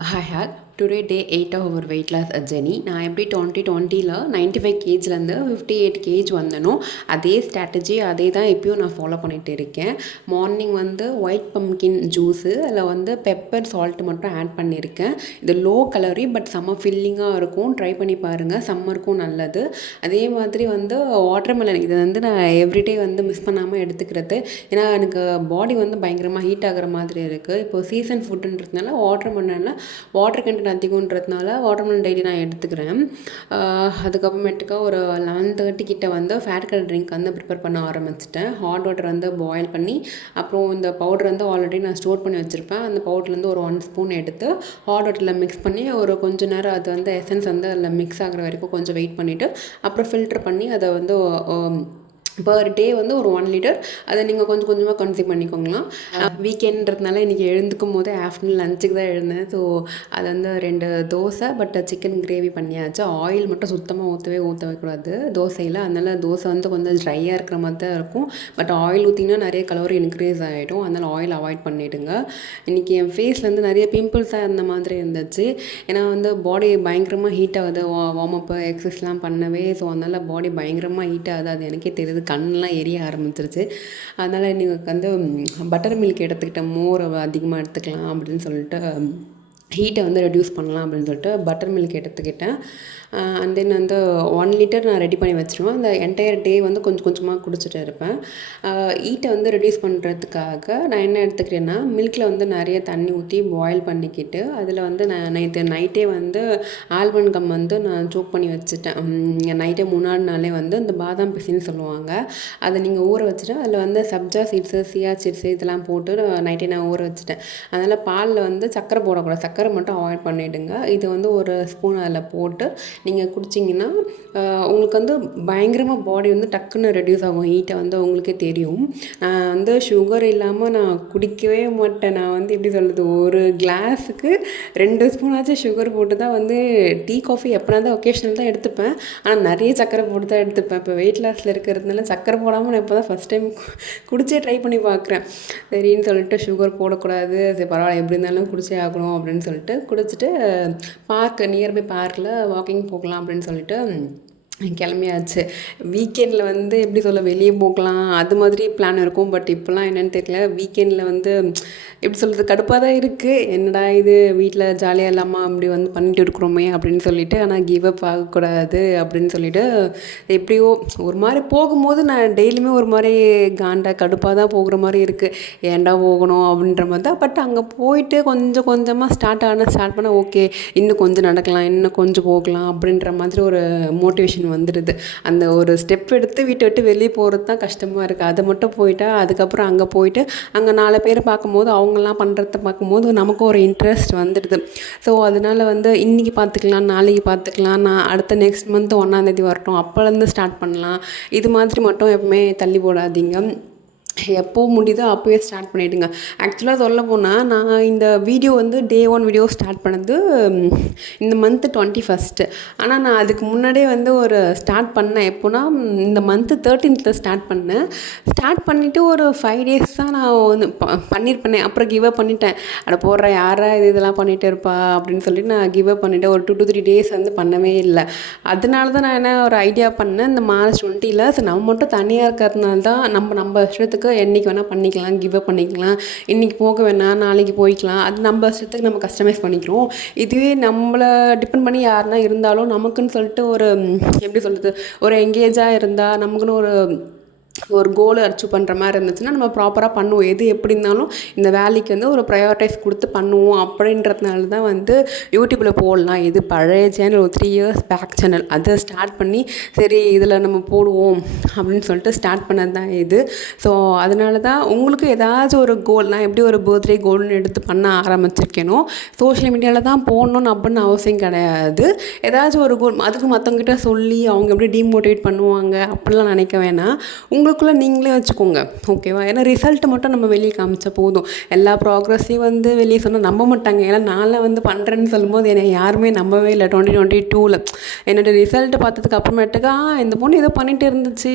Hi all. Today day 8 of our weight loss journey. நான் எப்படி 2020ல 95 கேஜ்லேருந்து 58 gauge வந்தனோ அதே strategy அதே தான் இப்பயும் நான் ஃபாலோ பண்ணிகிட்டு இருக்கேன். மார்னிங் வந்து ஒயிட் பம்கின் ஜூஸு அதில் வந்து பெப்பர் சால்ட் மட்டும் ஆட் பண்ணியிருக்கேன். இது லோ கலரி பட் செம்ம ஃபில்லிங்காக இருக்கும். ட்ரை பண்ணி பாருங்கள், சம்மருக்கும் நல்லது. அதே மாதிரி வந்து வாட்டர்மெலன் இதை வந்து நான் எவ்ரிடே வந்து மிஸ் பண்ணாமல் எடுத்துக்கிறது. ஏன்னா எனக்கு பாடி வந்து பயங்கரமாக ஹீட் ஆகிற மாதிரி இருக்குது. இப்போது சீசன் ஃபுட்டுன்றதுனால வாட்டர்மெலனில் வாட்டர் கண்டென்ட் அதிகன்றதுனால வாட்டர்மெலன் டெய்லி நான் எடுத்துக்கிறேன். அதுக்கப்புறமேட்டுக்கா ஒரு 11:30 கிட்ட வந்து ஃபேட் கலர் ட்ரிங்க் வந்து ப்ரிப்பேர் பண்ண ஆரம்பிச்சிட்டேன். ஹாட் வாட்டர் வந்து பாயில் பண்ணி அப்புறம் இந்த பவுடர் வந்து ஆல்ரெடி நான் ஸ்டோர் பண்ணி வச்சுருப்பேன். அந்த பவுடர்லேருந்து ஒரு 1 ஸ்பூன் எடுத்து ஹாட் வாட்டரில் மிக்ஸ் பண்ணி ஒரு கொஞ்சம் நேரம் அது வந்து எசன்ஸ் வந்து அதில் மிக்ஸ் ஆகிற வரைக்கும் கொஞ்சம் வெயிட் பண்ணிவிட்டு அப்புறம் ஃபில்டர் பண்ணி அதை வந்து பர் டே வந்து ஒரு 1 லிட்டர் அதை நீங்கள் கொஞ்சம் கொஞ்சமாக கன்சியூம் பண்ணிக்கோங்களாம். வீக்கெண்டுன்றதுனால இன்றைக்கி எழுந்துக்கும் போது ஆஃப்டர்நூன் லஞ்சுக்கு தான் எழுந்தேன். ஸோ அது வந்து 2 தோசை பட் சிக்கன் கிரேவி பண்ணியாச்சு. ஆயில் மட்டும் சுத்தமாக ஊற்றக்கூடாது தோசையில். அதனால் தோசை வந்து கொஞ்சம் ட்ரையாக இருக்கிற மாதிரி தான் இருக்கும். பட் ஆயில் ஊற்றினா நிறைய கலோரி இன்க்ரீஸ் ஆகிடும். அதனால் ஆயில் அவாய்ட் பண்ணிவிடுங்க. இன்றைக்கி என் ஃபேஸ்லேருந்து நிறைய பிம்பிள்ஸாக இருந்த மாதிரி இருந்துச்சு. ஏன்னா வந்து பாடி பயங்கரமாக ஹீட் ஆகுது. வார்ம் அப்பு எக்ஸசைஸ்லாம் பண்ணவே. ஸோ அதனால் பாடி பயங்கரமாக ஹீட் ஆகுது. அது எனக்கே தெரியுது. கண்ணெலாம் எரிய ஆரம்பிச்சிருச்சு. அதனால் நீங்கள் வந்து பட்டர் மில்க் எடுத்துக்கிட்டேன். மோர் அதிகமாக எடுத்துக்கலாம் அப்படின்னு சொல்லிட்டு ஹீட்டை வந்து ரெடியூஸ் பண்ணலாம் அப்படின்னு சொல்லிட்டு பட்டர் மில்க் எடுத்துக்கிட்டேன். அண்ட் தென் வந்து 1 லிட்டர் நான் ரெடி பண்ணி வச்சுருவேன். அந்த என்டையர் டே வந்து கொஞ்சம் கொஞ்சமாக குடிச்சிட்டு இருப்பேன். ஹீட்டை வந்து ரெடியூஸ் பண்ணுறதுக்காக நான் என்ன எடுத்துக்கிறேன்னா, மில்கில் வந்து நிறைய தண்ணி ஊற்றி பாயில் பண்ணிக்கிட்டு அதில் வந்து நான் நைட்டே வந்து ஆல்மண்ட் கம் வந்து நான் சோக் பண்ணி வச்சுட்டேன். நைட்டே முன்னாடி நாளே வந்து இந்த பாதாம் பிசின்னு சொல்லுவாங்க, அதை நீங்கள் ஊற வச்சுட்டு அதில் வந்து சப்ஜா சீட்ஸு சியா சீட்ஸு இதெல்லாம் போட்டு நைட்டே நான் ஊற வச்சுட்டேன். அதனால் பாலில் வந்து சர்க்கரை போடக்கூடாது, சர்க்கரை மட்டும் அவாய்ட் பண்ணிவிடுங்க. இது வந்து ஒரு ஸ்பூன் அதில் போட்டு நீங்கள் குடிச்சிங்கன்னா உங்களுக்கு வந்து பயங்கரமாக பாடி வந்து டக்குன்னு ரெடியூஸ் ஆகும். ஹீட்டை வந்து உங்களுக்கே தெரியும். நான் வந்து சுகர் இல்லாமல் நான் குடிக்கவே மாட்டேன். நான் வந்து எப்படி சொல்கிறது, ஒரு கிளாஸுக்கு 2 ஸ்பூனாச்சும் சுகர் போட்டு தான் வந்து டீ காஃபி எப்போனா தான் ஒகேஷ்னல் தான் எடுத்துப்பேன். ஆனால் நிறைய சர்க்கரை போட்டு தான் எடுத்துப்பேன். இப்போ வெயிட் லாஸில் இருக்கிறதுனால சர்க்கரை போடாமல் நான் இப்போ தான் ஃபஸ்ட் டைம் குடிச்சே ட்ரை பண்ணி பார்க்குறேன். சரின்னு சொல்லிட்டு சுகர் போடக்கூடாது, சரி பரவாயில்ல எப்படி இருந்தாலும் குடிச்சே ஆகணும் அப்படின்னு சொல்லிட்டு குடிச்சிட்டு நியர்பை பார்க்கில் வாக்கிங் போகலாம் அப்படின்னு சொல்லிட்டு கிளம்பியாச்சு. வீக்கெண்டில் வந்து எப்படி சொல்ல, வெளியே போகலாம் அது மாதிரி பிளான் இருக்கும். பட் இப்போலாம் என்னென்னு தெரியல. வீக்கெண்டில் வந்து எப்படி சொல்கிறது, கடுப்பாக தான் இருக்குது. என்னடா இது வீட்டில் ஜாலியாக இல்லாமல் அப்படி வந்து பண்ணிட்டு இருக்கிறோமே அப்படின்னு சொல்லிட்டு. ஆனால் கிவ் அப் ஆகக்கூடாது அப்படின்னு சொல்லிட்டு எப்படியோ ஒரு மாதிரி போகும்போது நான் டெய்லியுமே ஒரு மாதிரி கடுப்பாக தான் போகிற மாதிரி இருக்குது. ஏன்டா போகணும் அப்படின்ற மாதிரி தான். பட் அங்கே போயிட்டு கொஞ்சம் கொஞ்சமாக ஸ்டார்ட் பண்ண ஓகே இன்னும் கொஞ்சம் நடக்கலாம், இன்னும் கொஞ்சம் போகலாம் அப்படின்ற மாதிரி ஒரு மோட்டிவேஷன் வந்துடுது. அந்த ஒரு ஸ்டெப் எடுத்து வீட்டை விட்டு வெளியே போகிறது தான் கஷ்டமாக இருக்குது. அதை மட்டும் போயிட்டா அதுக்கப்புறம் அங்கே போயிட்டு அங்கே 4 பேர் பார்க்கும்போது அவங்கெல்லாம் பண்ணுறத பார்க்கும்போது நமக்கும் ஒரு இன்ட்ரெஸ்ட் வந்துடுது. ஸோ அதனால் வந்து இன்றைக்கி பார்த்துக்கலாம், நாளைக்கு பார்த்துக்கலாம், நான் அடுத்த நெக்ஸ்ட் மந்த் 1ஆம் தேதி வரட்டும் அப்போலேருந்து ஸ்டார்ட் பண்ணலாம், இது மாதிரி மட்டும் எப்பவுமே தள்ளி போடாதீங்க. எப்போ முடியுதோ அப்போயே ஸ்டார்ட் பண்ணிவிடுங்க. ஆக்சுவலாக சொல்ல போனால் நான் இந்த வீடியோ வந்து டே 1 வீடியோ ஸ்டார்ட் பண்ணது இந்த மந்த்து 21. ஆனால் நான் அதுக்கு முன்னாடியே வந்து ஒரு ஸ்டார்ட் பண்ணேன். எப்போனா இந்த மந்த்து 13th ஸ்டார்ட் பண்ணேன். ஸ்டார்ட் பண்ணிவிட்டு ஒரு 5 days தான் நான் வந்து பண்ணியிருப்பேனே. அப்புறம் கிவ் அப் பண்ணிட்டேன். அட போடுற யாரா இதெல்லாம் பண்ணிகிட்டே இருப்பா அப்படின்னு சொல்லிட்டு நான் கிவ் அப் பண்ணிவிட்டேன். ஒரு 2 to 3 days வந்து பண்ணவே இல்லை. அதனால தான் நான் என்ன ஒரு ஐடியா பண்ணேன், இந்த மார்ச் 20ல் ஸோ நம்ம மட்டும் தனியாக இருக்கிறதுனால தான் நம்ம இஷ்டத்துக்கு என்றைக்கு வேணால் பண்ணிக்கலாம், கிவ் அப் பண்ணிக்கலாம், இன்றைக்கி போக வேணாம் நாளைக்கு போய்க்கலாம், அது நம்ம இஷ்டத்துக்கு நம்ம கஸ்டமைஸ் பண்ணிக்கிறோம். இதுவே நம்மளை டிபெண்ட் பண்ணி யாருனா இருந்தாலும் நமக்குன்னு சொல்லிட்டு ஒரு எப்படி சொல்கிறது, ஒரு எங்கேஜாக இருந்தால் நமக்குன்னு ஒரு கோல் அச்சீவ் பண்ணுற மாதிரி இருந்துச்சுன்னா நம்ம ப்ராப்பராக பண்ணுவோம். எது எப்படி இருந்தாலும் இந்த வேலைக்கு வந்து ஒரு ப்ரையாரிட்டைஸ் கொடுத்து பண்ணுவோம். அப்படின்றதுனால தான் வந்து யூடியூப்பில் போடலாம். இது பழைய சேனல், ஒரு 3 years பேக் சேனல், அதை ஸ்டார்ட் பண்ணி சரி இதில் நம்ம போடுவோம் அப்படின்னு சொல்லிட்டு ஸ்டார்ட் பண்ணது தான் இது. ஸோ அதனால தான் உங்களுக்கு ஏதாச்சும் ஒரு கோல், நான் எப்படி ஒரு பர்த்டே கோல்னு எடுத்து பண்ண ஆரம்பிச்சிருக்கேனோ சோஷியல் மீடியாவில் தான் போடணும்னு அப்படின்னு அவசியம் கிடையாது. ஏதாச்சும் ஒரு கோல் அதுக்கு மற்றவங்ககிட்ட சொல்லி அவங்க எப்படி டீமோட்டிவேட் பண்ணுவாங்க அப்படிலாம் நினைக்க வேணாம். உங்களுக்குள்ளே நீங்களே வச்சுக்கோங்க. ஓகேவா? ஏன்னா ரிசல்ட் மட்டும் நம்ம வெளியே காமிச்சா போதும். எல்லா ப்ராக்ரஸையும் வந்து வெளியே சொன்னால் நம்ப மாட்டாங்க. ஏன்னா நான்லாம் வந்து பண்ணுறேன்னு சொல்லும்போது என்னை யாருமே நம்பவே இல்லை 2022ல். என்னோடய ரிசல்ட் பார்த்ததுக்கு அப்புறமேட்டுக்கா இந்த பொண்ணு ஏதோ பண்ணிகிட்டு இருந்துச்சு,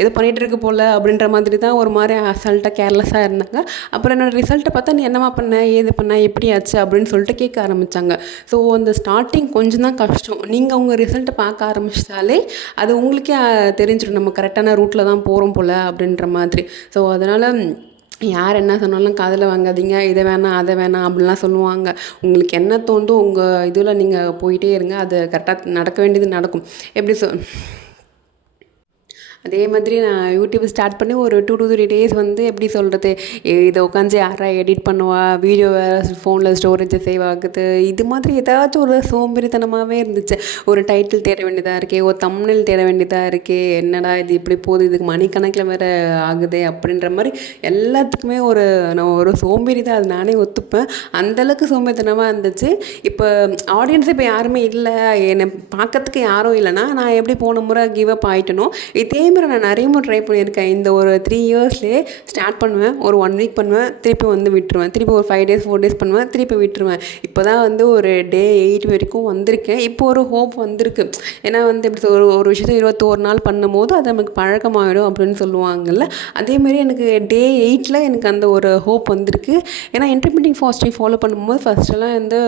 ஏதோ பண்ணிகிட்டு இருக்கு போல் அப்படின்ற மாதிரி தான் ஒரு மாதிரி அசால்ட்டாக கேர்லெஸ்ஸாக இருந்தாங்க. அப்புறம் என்னோடய ரிசல்ட்டை பார்த்தா நீ என்னம்மா பண்ண, ஏது பண்ண, எப்படி ஆச்சு அப்படின்னு சொல்லிட்டு கேட்க ஆரம்பித்தாங்க. ஸோ அந்த ஸ்டார்டிங் கொஞ்சம் தான் கஷ்டம். நீங்கள் உங்கள் ரிசல்ட்டை பார்க்க ஆரம்பிச்சிட்டாலே அது உங்களுக்கே தெரிஞ்சிடும் நம்ம கரெக்டான ரூட்டில் தான் போகிறோம் போல் அப்படின்ற மாதிரி. ஸோ அதனால் யார் என்ன சொன்னாலும் காதில் வாங்காதீங்க. இதை வேணாம் அதை வேணாம் அப்படின்லாம் சொல்லுவாங்க. உங்களுக்கு என்ன தோணுதோ உங்கள் இதில் நீங்கள் போயிட்டே இருங்க. அது கரெக்டாக நடக்க வேண்டியது நடக்கும். எப்படி அதே மாதிரி நான் யூடியூப் ஸ்டார்ட் பண்ணி ஒரு 2 to 3 டேஸ் வந்து எப்படி சொல்கிறது, இதை உட்காந்து யாரா எடிட் பண்ணுவா, வீடியோ வேறு ஃபோனில் ஸ்டோரேஜ் சேவ் ஆகுது, இது மாதிரி ஏதாச்சும் ஒரு சோம்பேறித்தனமாகவே இருந்துச்சு. ஒரு டைட்டில் தேட வேண்டியதாக இருக்கே, ஒரு தம்ப்நெயில் தேட வேண்டியதாக இருக்கே, என்னடா இது இப்படி போகுது, இதுக்கு மணிக்கணக்கில் வேறு ஆகுது அப்படின்ற மாதிரி எல்லாத்துக்குமே நான் ஒரு சோம்பேறி தான், அது நானே ஒத்துப்பேன். அந்தளவுக்கு சோம்பேறித்தனமாக இருந்துச்சு. இப்போ ஆடியன்ஸ் இப்போ யாருமே இல்லை, என்னை பார்க்கறதுக்கு யாரும் இல்லைன்னா நான் எப்படி போன முறை கிவ் அப் ஆகிட்டனோ இதே மாதிரி நான் நிறைய முறை ட்ரை பண்ணியிருக்கேன். இந்த ஒரு 3 இயர்ஸ்லேயே ஸ்டார்ட் பண்ணுவேன், ஒரு 1 வீக் பண்ணுவேன், திருப்பி வந்து விட்டுருவேன், திருப்பி ஒரு 5 days 4 days பண்ணுவேன், திருப்பி விட்டுருவேன். இப்போ தான் வந்து ஒரு டே 8 வரைக்கும் வந்திருக்கேன். இப்போ ஒரு ஹோப் வந்திருக்கு. ஏன்னா வந்து எப்படி ஒரு விஷயத்தை 21 நாள் பண்ணும்போது அது நமக்கு பழக்கமாகிடும் அப்படின்னு சொல்லுவாங்கள்ல, அதேமாரி எனக்கு டே 8ல் எனக்கு அந்த ஒரு ஹோப் வந்திருக்கு. ஏன்னா இன்டர்மீடியட் ஃபாஸ்டிங் ஃபாலோ பண்ணும்போது ஃபஸ்ட்டெல்லாம் வந்து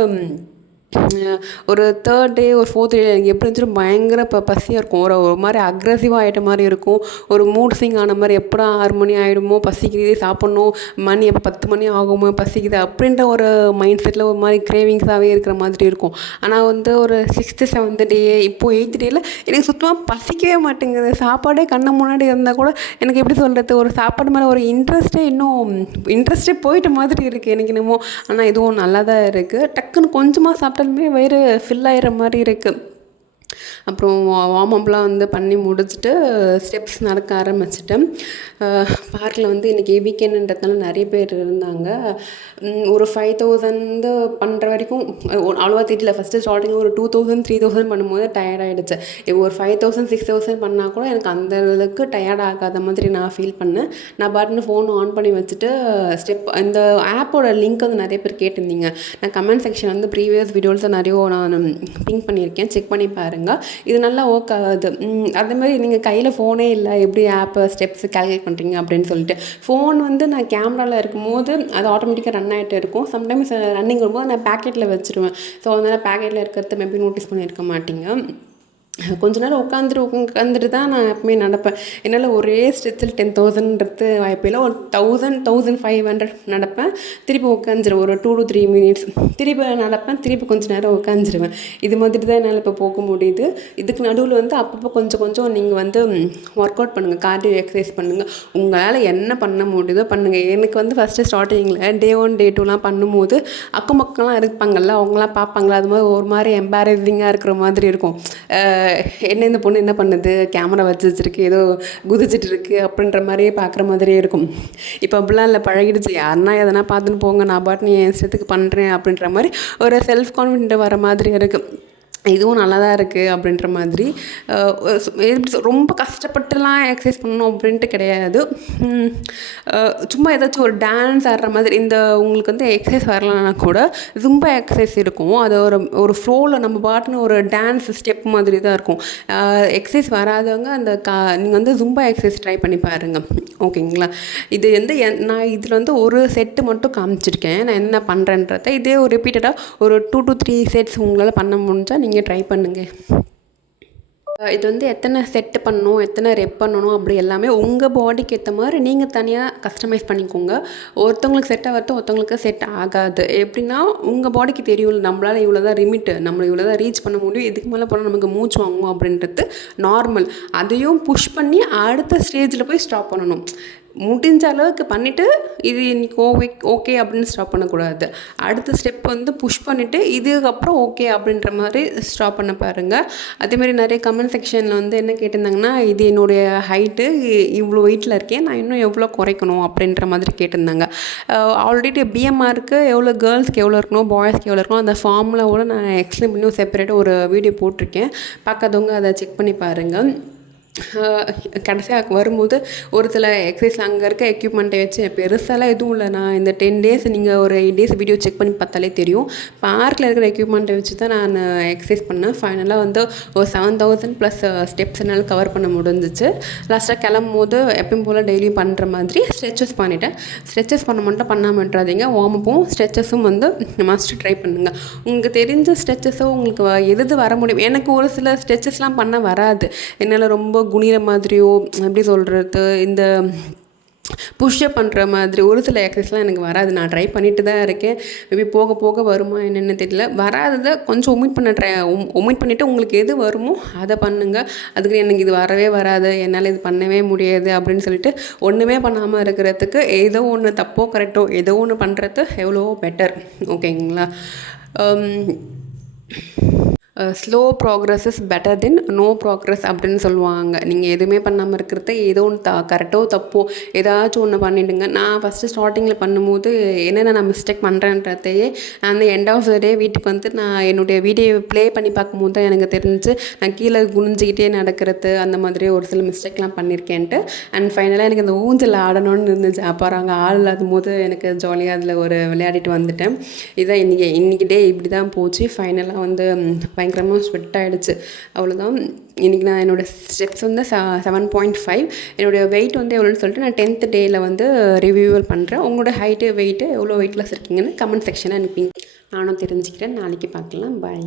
ஒரு 3rd டே ஒரு 4th டே எனக்கு எப்படி இருந்துச்சுன்னா பயங்கர பசியாக இருக்கும். ஒரு மாதிரி அக்ரெசிவாக ஆகிட்ட மாதிரி இருக்கும். ஒரு மூட் ஸ்விங் ஆன மாதிரி, எப்படா 6 மணி ஆகிடுமோ, பசிக்குதே, சாப்பிட்ணும், மணி எப்போ 10 மணி ஆகுமோ, பசிக்குது அப்படின்ற ஒரு மைண்ட் செட்டில் ஒரு மாதிரி கிரேவிங்ஸாகவே இருக்கிற மாதிரி இருக்கும். ஆனால் வந்து ஒரு 6th 7th டே இப்போது 8th டேயில் எனக்கு சுத்தமாக பசிக்கவே மாட்டேங்குது. சாப்பாடே கண்ணு முன்னாடி இருந்தால் கூட எனக்கு எப்படி சொல்கிறது, ஒரு சாப்பாடு மேலே ஒரு இன்ட்ரெஸ்ட்டே போயிட்ட மாதிரி இருக்குது எனக்கு என்னமோ. ஆனால் இதுவும் நல்லா தான் இருக்குது. டக்குன்னு கொஞ்சமாக சாப்பிட்டாலுமே வயிறு ஃபில் ஆகிற மாதிரி இருக்குது. அப்புறம் வார்ம் அப்லாம் வந்து பண்ணி முடிச்சுட்டு ஸ்டெப்ஸ் நடக்க ஆரம்பிச்சிட்டேன். பார்க்கில் வந்து இன்றைக்கி வீக்கெண்டுன்றதுனால நிறைய பேர் இருந்தாங்க. ஒரு 5000 பண்ணுற வரைக்கும் அவ்வளோவா தெரியல. ஃபஸ்ட்டு ஸ்டார்டிங் ஒரு 2000 3000 பண்ணும்போது டயர்ட் ஆகிடுச்சு. இப்போ ஒரு 5000 6000 பண்ணால் கூட எனக்கு அந்த அளவுக்கு டயர்ட் ஆகாத மாதிரி நான் ஃபீல் பண்ணேன். நான் பாட்டுன்னு ஃபோன் ஆன் பண்ணி வச்சுட்டு இந்த ஆப்போட லிங்க் வந்து நிறைய பேர் கேட்டிருந்தீங்க. நான் கமெண்ட் செக்ஷன் வந்து ப்ரீவியஸ் வீடியோஸை நிறைய நான் பிங்க் பண்ணியிருக்கேன், செக் பண்ணி பாருங்கள். இது நல்லா ஒர்க் ஆகுது. அதேமாதிரி நீங்கள் கையில் ஃபோனே இல்லை, எப்படி ஆப்பை ஸ்டெப்ஸ் கால்குலேட் பண்ணுறீங்க அப்படின்னு சொல்லிட்டு. ஃபோன் வந்து நான் கேமராவில் இருக்கும்போது அது ஆட்டோமேட்டிக்காக ரன் ஆகிட்டு இருக்கும். சம்டைம்ஸ் ரன்னிங் வரும்போது நான் பேக்கெட்டில் வச்சுருவேன். ஸோ அதனால் பேக்கெட்டில் இருக்கிறத மேபி நோட்டீஸ் பண்ணியிருக்க மாட்டீங்க. கொஞ்ச நேரம் உட்காந்துட்டு தான் நான் எப்பவுமே நடப்பேன். என்னால் ஒரே ஸ்ட்ரெச்சில் 10,000ன்றது வாய்ப்பில்லை. ஒரு 1000 1500 நடப்பேன், திருப்பி உட்காந்துருவேன் ஒரு 2 to 3 minutes, திருப்பி நடப்பேன், திருப்பி கொஞ்சம் நேரம் உட்காந்துருவேன். இது மாதிரி தான் என்னால் இப்போ போக முடியுது. இதுக்கு நடுவில் வந்து அப்பப்போ கொஞ்சம் நீங்கள் வந்து ஒர்க் அவுட் பண்ணுங்கள், கார்டியோ எக்ஸசைஸ் பண்ணுங்கள். உங்களால் என்ன பண்ண முடியுதோ பண்ணுங்கள். எனக்கு வந்து ஃபஸ்ட்டு ஸ்டார்டிங்கில் டே 1 டே 2லாம் பண்ணும்போது அக்கம் பக்கம்லாம் இருப்பாங்கள்ல, அவங்களாம் பார்ப்பாங்களா, அது மாதிரி ஒரு மாதிரி எம்பாரசிங்காக இருக்கிற மாதிரி இருக்கும். என்ன இந்த பொண்ணு என்ன பண்ணுது, கேமரா வச்சுருக்கு, ஏதோ குதிச்சிட்டு இருக்குது அப்படின்ற மாதிரியே பார்க்குற மாதிரியே இருக்கும். இப்போ அப்படிலாம் இல்லை, பழகிடுச்சு. யாருன்னா எதனா பார்த்துன்னு போங்க, நான் பாட்டு என் இஷ்டத்துக்கு பண்ணுறேன் அப்படின்ற மாதிரி ஒரு செல்ஃப் கான்ஃபிடென்ட் வர மாதிரி இருக்குது. இதுவும் நல்லா தான் இருக்குது அப்படின்ற மாதிரி. ரொம்ப கஷ்டப்பட்டுலாம் எக்ஸசைஸ் பண்ணணும் அப்படின்ட்டு கிடையாது. சும்மா ஏதாச்சும் ஒரு டான்ஸ் ஆடுற மாதிரி, உங்களுக்கு வந்து எக்ஸசைஸ் வரலன்னா கூட ஜும்பா எக்ஸசைஸ் இருக்கும். அது ஒரு ஃப்ளோவில் நம்ம பாட்டுன்னு ஒரு டான்ஸ் ஸ்டெப் மாதிரி தான் இருக்கும். எக்ஸசைஸ் வராதவங்க நீங்கள் வந்து ஜும்பா எக்ஸசைஸ் ட்ரை பண்ணி பாருங்கள், ஓகேங்களா? இது வந்து நான் இதில் வந்து ஒரு செட்டு மட்டும் காமிச்சிருக்கேன், நான் என்ன பண்ணுறேன்றத. இதே ஒரு ரிப்பீட்டடாக ஒரு 2 to 3 செட்ஸ் உங்களால் பண்ண முடிஞ்சால் நீங்கள் ட்ரை பண்ணுங்கள். இது வந்து எத்தனை செட்டு பண்ணணும், எத்தனை ரெப் பண்ணணும், அப்படி எல்லாமே உங்கள் பாடிக்கு ஏற்ற மாதிரி நீங்கள் தனியாக கஸ்டமைஸ் பண்ணிக்கோங்க. ஒருத்தவங்களுக்கு செட் ஆகிறது, ஒருத்தவங்களுக்கு செட் ஆகாது. எப்படின்னா உங்கள் பாடிக்கு தெரியும், நம்மளால் இவ்வளோ தான் லிமிட்டு, நம்மளை இவ்வளோ தான் ரீச் பண்ண முடியும், இதுக்கு மேலே போனால் நமக்கு மூச்சு வாங்குவோம் அப்படின்றது நார்மல். அதையும் புஷ் பண்ணி அடுத்த ஸ்டேஜில் போய் ஸ்டாப் பண்ணணும். முடிஞ்ச அளவுக்கு பண்ணிவிட்டு இது இன்றைக்கி ஓகே அப்படின்னு ஸ்டாப் பண்ணக்கூடாது. அடுத்த ஸ்டெப் வந்து புஷ் பண்ணிவிட்டு இதுக்கப்புறம் ஓகே அப்படின்ற மாதிரி ஸ்டாப் பண்ண பாருங்கள். அதேமாதிரி நிறைய கமெண்ட் செக்ஷனில் வந்து என்ன கேட்டிருந்தாங்கன்னா, இது என்னுடைய ஹைட்டு, இவ்வளோ வெயிட்டில் இருக்கேன், நான் இன்னும் எவ்வளோ குறைக்கணும் அப்படின்ற மாதிரி கேட்டிருந்தாங்க. ஆல்ரெடி பிஎம்ஆருக்கு எவ்வளோ கேர்ள்ஸ்க்கு எவ்வளோ இருக்கணும், பாய்ஸ்க்கு எவ்வளோ இருக்கணும், அந்த ஃபார்முலாவோட நான் எக்ஸ்பிளைன் பண்ணி செப்பரேட்டாக ஒரு வீடியோ போட்டிருக்கேன். பார்க்காதவங்க அதை செக் பண்ணி பாருங்கள். கடைசியாக வரும்போது ஒரு சில எக்ஸசைஸ் அங்கே இருக்க எக்யூப்மெண்ட்டை வச்சு பெருசாலாம் எதுவும் இல்லை. நான் இந்த 10 டேஸ் நீங்கள் ஒரு 8 டேஸ் வீடியோ செக் பண்ணி பார்த்தாலே தெரியும். பார்க்கில் இருக்கிற எக்யூப்மெண்ட்டை வச்சு தான் நான் எக்ஸசைஸ் பண்ணேன். ஃபைனலாக வந்து ஒரு 7000 ப்ளஸ் ஸ்டெப்ஸ் என்னால் கவர் பண்ண முடிஞ்சிச்சு. லாஸ்ட்டாக கிளம்பும்போது எப்பயும் போல் டெய்லியும் பண்ணுற மாதிரி ஸ்ட்ரெச்சஸ் பண்ணிவிட்டேன். ஸ்ட்ரெச்சஸ் பண்ண மட்டும் பண்ணாமல் விட்டுறாதீங்க. வார்மப்பும் ஸ்ட்ரெச்சஸும் வந்து மஸ்ட் ட்ரை பண்ணுங்கள். உங்களுக்கு தெரிஞ்ச ஸ்ட்ரெச்சஸோ உங்களுக்கு எது வர முடியும். எனக்கு ஒரு சில ஸ்ட்ரெச்சஸ்லாம் பண்ண வராது. என்னால் ரொம்ப குனிகிற மாதிரியோ எப்படி சொல்கிறது, இந்த புஷ்அப் பண்ணுற மாதிரி ஒரு சில எக்ஸசைஸ்லாம் எனக்கு வராது. நான் ட்ரை பண்ணிட்டு தான் இருக்கேன். மேபி போக போக வருமா என்னென்னு தெரியல. வராததை கொஞ்சம் ஒமிட் பண்ணிவிட்டு உங்களுக்கு எது வருமோ அதை பண்ணுங்கள். அதுக்கு எனக்கு இது வரவே வராது, என்னால் இது பண்ணவே முடியாது அப்படின்னு சொல்லிட்டு ஒன்றுமே பண்ணாமல் இருக்கிறதுக்கு ஏதோ ஒன்று தப்போ கரெக்டோ ஏதோ ஒன்று பண்ணுறது எவ்வளோ பெட்டர். ஓகேங்களா? Slow progress is better then no progress அப்படின்னு சொல்லுவாங்க. நீங்கள் எதுவுமே பண்ணாமல் இருக்கிறத ஏதோ ஒன்று கரெக்டோ தப்போ ஏதாச்சும் ஒன்று பண்ணிவிடுங்க. நான் ஃபஸ்ட்டு ஸ்டார்டிங்கில் பண்ணும்போது என்னென்ன நான் மிஸ்டேக் பண்ணுறேன்றதையே அந்த எண்ட் ஆஃப் த டே வீட்டுக்கு வந்து நான் என்னுடைய வீடியோ ப்ளே பண்ணி பார்க்கும்போது தான் எனக்கு தெரிஞ்சு நான் கீழே குனிஞ்சிக்கிட்டே நடக்கிறது அந்த மாதிரி ஒரு சில மிஸ்டேக்லாம் பண்ணியிருக்கேன்ட்டு. அண்ட் ஃபைனலாக எனக்கு அந்த ஊஞ்சல் ஆடணும்னு இருந்துச்சு. அப்புறம் அங்கே ஆள் இல்லாத போது எனக்கு ஜாலியாக அதில் ஒரு விளையாடிட்டு வந்துட்டேன். இதான் இன்றைக்கி டே இப்படி தான் போச்சு. ஃபைனலாக வந்து பயங்கரமாக ஸ்வெட் ஆகிடுச்சு. அவ்வளோதான். இன்றைக்கி நான் என்னோடய ஸ்டெப்ஸ் வந்து 7.5. என்னுடைய வெயிட் வந்து எவ்வளோன்னு சொல்லிட்டு நான் 10th டேயில் வந்து ரிவ்யூவல் பண்ணுறேன். உங்களோட ஹைட்டு வெயிட்டு எவ்வளோ வெயிட்லெஸ் இருக்கீங்கன்னு கமெண்ட் செக்ஷனில் அனுப்பிங்க. நானும் தெரிஞ்சுக்கிறேன். நாளைக்கு பார்க்கலாம். பாய்.